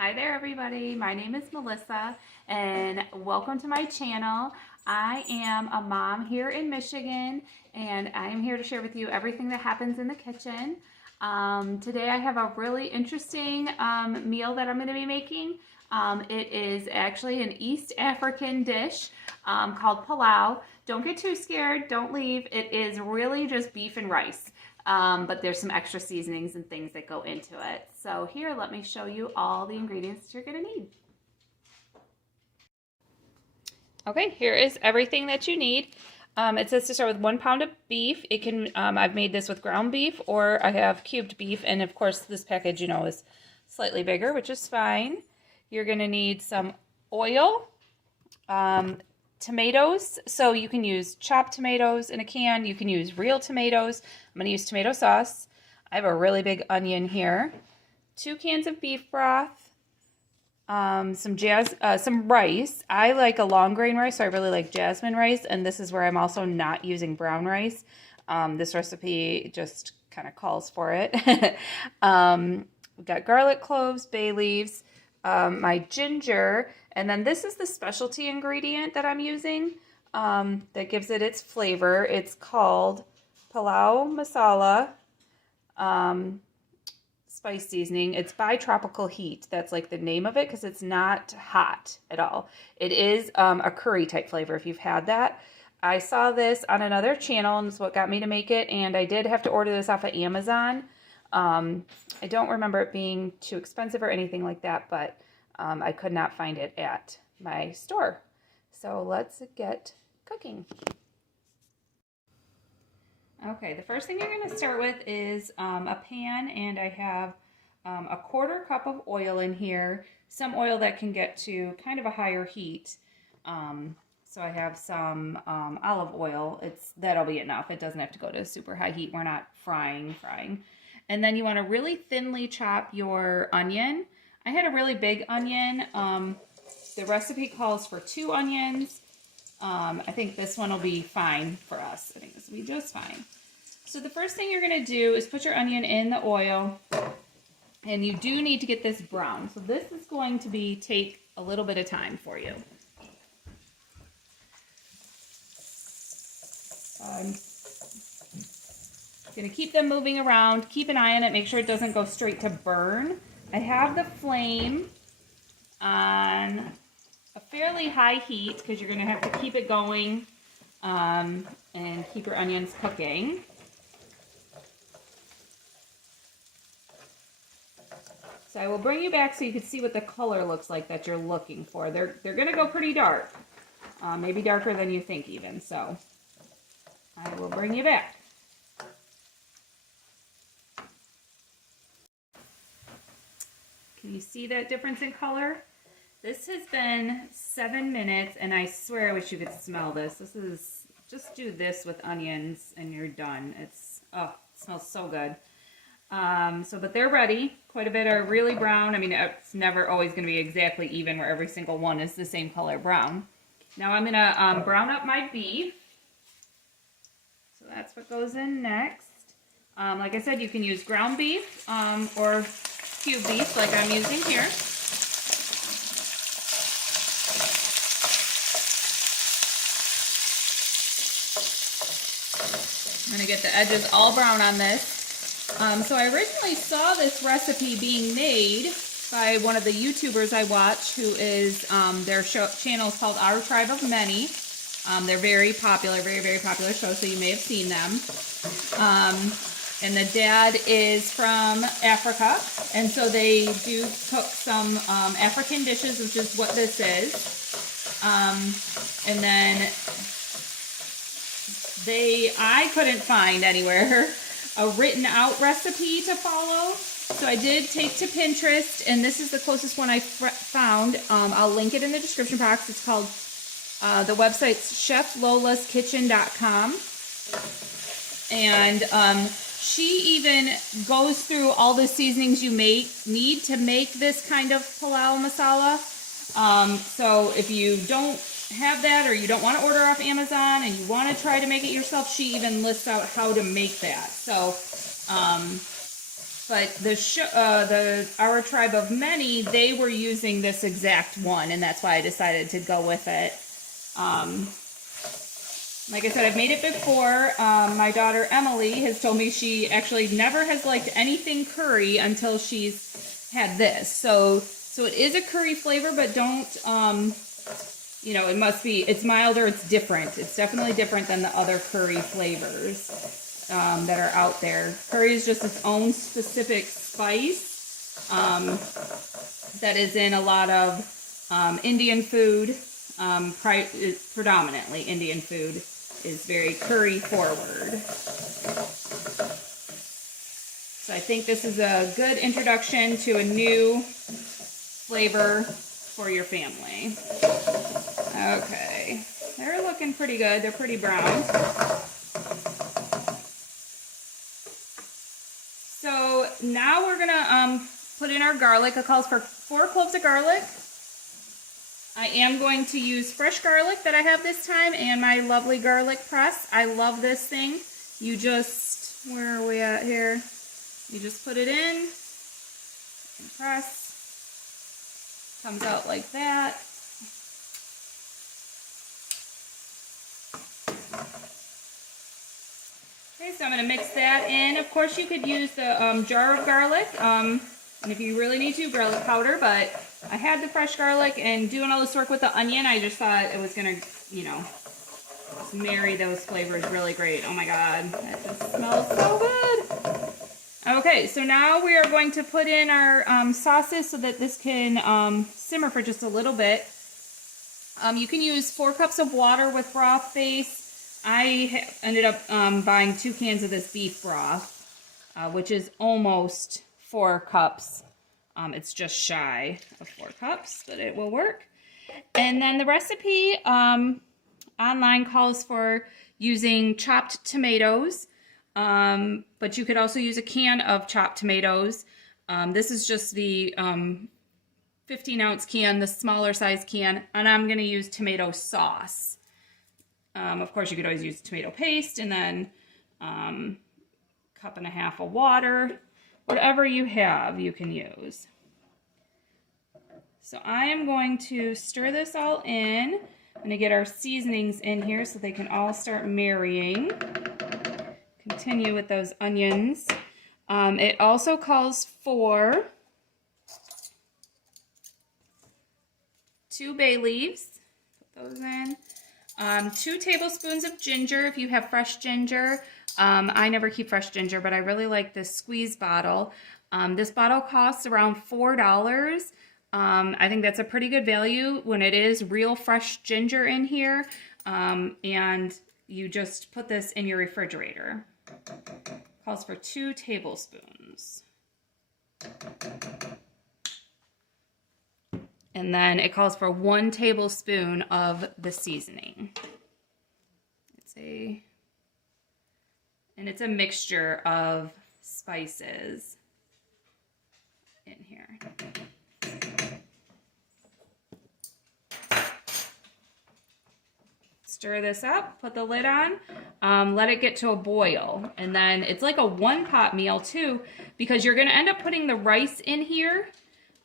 Hi there everybody, my name is Melissa and welcome to my channel. I am a mom here in Michigan and I am here to share with you everything that happens in the kitchen. Today I have a really interesting meal that I'm going to be making. It is actually an East African dish called Pilau. Don't get too scared, don't leave. It is really just beef and rice. But there's some extra seasonings and things that go into it. So here, let me show you all the ingredients you're gonna need. Okay, here is everything that you need. It says to start with 1 pound of beef. It can, I've made this with ground beef or I have cubed beef. And of course this package, is slightly bigger, which is fine. You're gonna need some oil, tomatoes, so you can use chopped tomatoes in a can. You can use real tomatoes. I'm going to use tomato sauce. I have a really big onion here. 2 cans of beef broth. Some rice. I like a long grain rice, so I really like jasmine rice, and this is where I'm also not using brown rice. This recipe just kind of calls for it. We've got garlic cloves, bay leaves, my ginger, and then this is the specialty ingredient that I'm using that gives it its flavor. It's called Pilau masala spice seasoning. It's by Tropical Heat. That's like the name of it because it's not hot at all. It is a curry type flavor if you've had that. I saw this on another channel and it's what got me to make it, and I did have to order this off of Amazon. I don't remember it being too expensive or anything like that, but I could not find it at my store. So let's get cooking. Okay, the first thing you're going to start with is a pan, and I have a 1/4 cup of oil in here. Some oil that can get to kind of a higher heat. So I have some olive oil. That'll be enough. It doesn't have to go to super high heat. We're not frying. And then you want to really thinly chop your onion. I had a really big onion. The recipe calls for 2 onions. I think this one will be fine for us. I think this will be just fine. So the first thing you're going to do is put your onion in the oil. And you do need to get this brown. So this is going to take a little bit of time for you. Going to keep them moving around. Keep an eye on it. Make sure it doesn't go straight to burn. I have the flame on a fairly high heat because you're going to have to keep it going and keep your onions cooking. So I will bring you back so you can see what the color looks like that you're looking for. They're going to go pretty dark, maybe darker than you think even. So I will bring you back. Can you see that difference in color? This has been 7 minutes, and I swear I wish you could smell this. Just do this with onions and you're done. It smells so good. But they're ready. Quite a bit are really brown. I mean, it's never always going to be exactly even where every single one is the same color brown. Now I'm going to brown up my beef. So that's what goes in next. Like I said, you can use ground beef or cube beef like I'm using here. I'm going to get the edges all brown on this. So I originally saw this recipe being made by one of the YouTubers I watch, who is, their channel is called Our Tribe of Many. They're very popular, very, very popular show, so you may have seen them. And the dad is from Africa, and so they do cook some African dishes, which is what this is. And then I couldn't find anywhere a written out recipe to follow. So I did take to Pinterest, and this is the closest one I found. I'll link it in the description box. It's called, the website's cheflolaskitchen.com. And she even goes through all the seasonings you need to make this kind of pilau masala. So if you don't have that, or you don't want to order off Amazon and you want to try to make it yourself, she even lists out how to make that. So But our tribe of many, they were using this exact one, and that's why I decided to go with it. Like I said, I've made it before. My daughter Emily has told me she actually never has liked anything curry until she's had this. So it is a curry flavor, but don't, you know, it's milder, it's different. It's definitely different than the other curry flavors that are out there. Curry is just its own specific spice that is in a lot of Indian food. Predominantly Indian food is very curry forward. So I think this is a good introduction to a new flavor for your family. Okay, they're looking pretty good. They're pretty brown. So now we're gonna put in our garlic. It calls for 4 cloves of garlic. I am going to use fresh garlic that I have this time and my lovely garlic press. I love this thing. You just, where are we at here? You just put it in and press. Comes out like that. Okay, so I'm going to mix that in. Of course, you could use the jar of garlic, and if you really need to, garlic powder, but I had the fresh garlic, and doing all this work with the onion, I just thought it was going to, you know, just marry those flavors really great. Oh my god, that just smells so good. Okay, so now we are going to put in our sauces so that this can simmer for just a little bit. You can use 4 cups of water with broth base. I ended up buying 2 cans of this beef broth, which is almost 4 cups. It's just shy of 4 cups, but it will work. And then the recipe online calls for using chopped tomatoes, but you could also use a can of chopped tomatoes. This is just the 15-ounce can, the smaller size can, and I'm going to use tomato sauce. Of course, you could always use tomato paste, and then 1.5 cups of water. Whatever you have, you can use. So I am going to stir this all in. I'm going to get our seasonings in here so they can all start marrying. Continue with those onions. It also calls for 2 bay leaves. Put those in. 2 tablespoons of ginger if you have fresh ginger. I never keep fresh ginger, but I really like this squeeze bottle. This bottle costs around $4. I think that's a pretty good value when it is real fresh ginger in here. And you just put this in your refrigerator. Calls for 2 tablespoons. And then it calls for 1 tablespoon of the seasoning. It's a mixture of spices in here. Stir this up, put the lid on, let it get to a boil. And then it's like a 1-pot meal too, because you're gonna end up putting the rice in here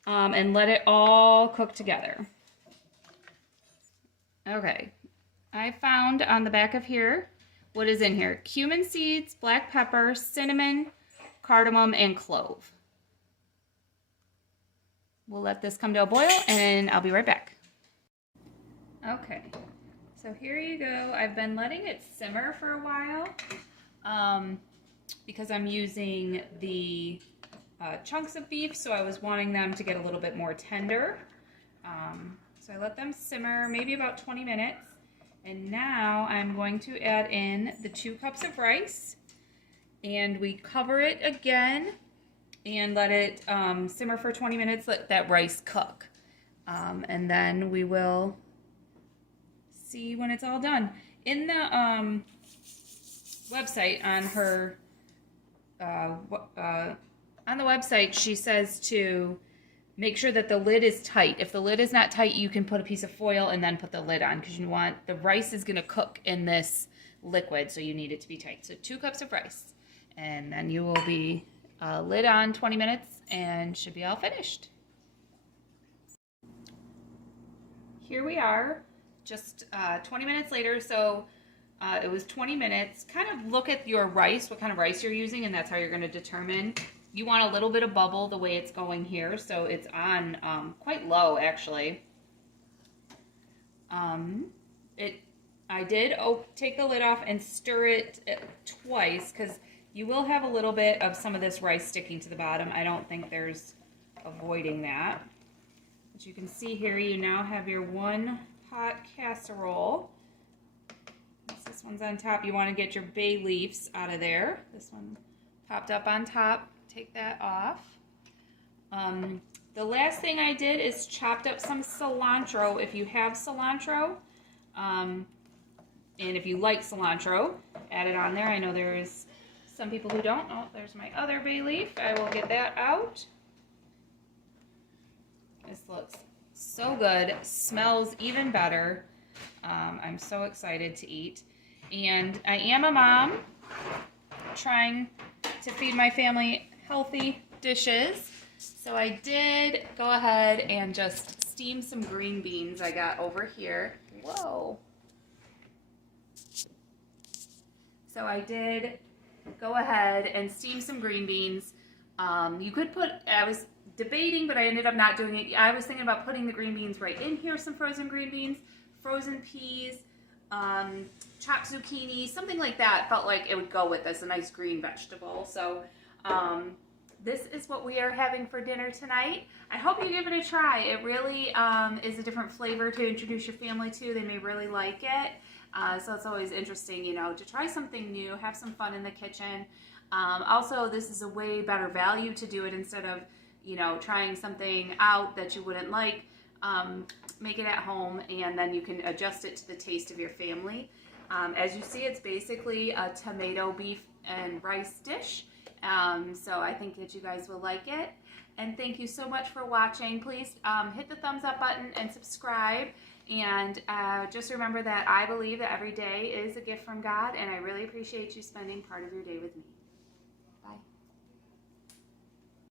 and let it all cook together. Okay, I found on the back of here what is in here: cumin seeds, black pepper, cinnamon, cardamom, and clove. We'll let this come to a boil and I'll be right back. Okay, so here you go. I've been letting it simmer for a while because I'm using the chunks of beef, so I was wanting them to get a little bit more tender. So I let them simmer maybe about 20 minutes. And now I'm going to add in the 2 cups of rice, and we cover it again and let it simmer for 20 minutes, let that rice cook. And then we will see when it's all done. In the website on her, on the website, she says to make sure that the lid is tight. If the lid is not tight, you can put a piece of foil and then put the lid on, because you want, the rice is going to cook in this liquid, so you need it to be tight. So 2 cups of rice, and then you will be Lid on 20 minutes and should be all finished. Here we are, just 20 minutes later. So it was 20 minutes. Kind of look at your rice, what kind of rice you're using, and that's how you're going to determine. You want a little bit of bubble the way it's going here, so it's on quite low actually. I did take the lid off and stir it twice because you will have a little bit of some of this rice sticking to the bottom. I don't think there's avoiding that. As you can see here, you now have your one hot casserole. This one's on top. You want to get your bay leaves out of there. This one popped up on top. Take that off. The last thing I did is chopped up some cilantro. If you have cilantro, and if you like cilantro, add it on there. I know there's some people who don't. Oh, there's my other bay leaf. I will get that out. This looks so good. Smells even better. I'm so excited to eat. And I am a mom trying to feed my family healthy dishes. So I did go ahead and just steam some green beans I got over here. Whoa. So I did go ahead and steam some green beans. You could put, I was debating, but I ended up not doing it. I was thinking about putting the green beans right in here, some frozen green beans, frozen peas, chopped zucchini, something like that. Felt like it would go with this, a nice green vegetable. So this is what we are having for dinner tonight. I hope you give it a try. It really is a different flavor to introduce your family to. They may really like it. So it's always interesting, you know, to try something new, have some fun in the kitchen. Also, this is a way better value to do it instead of, you know, trying something out that you wouldn't like. Make it at home, and then you can adjust it to the taste of your family. As you see, it's basically a tomato, beef, and rice dish. So I think that you guys will like it. And thank you so much for watching. Please hit the thumbs up button and subscribe. And just remember that I believe that every day is a gift from God, and I really appreciate you spending part of your day with me.